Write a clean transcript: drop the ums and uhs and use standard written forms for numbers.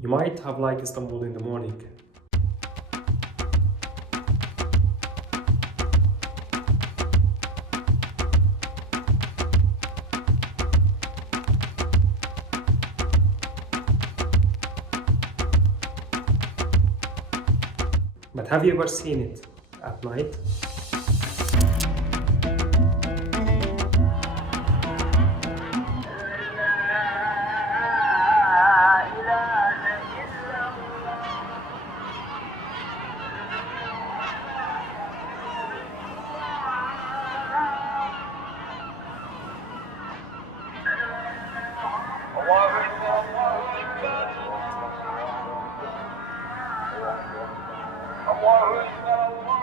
You might have liked Istanbul in the morning. But have you ever seen it at night? الله أكبر الله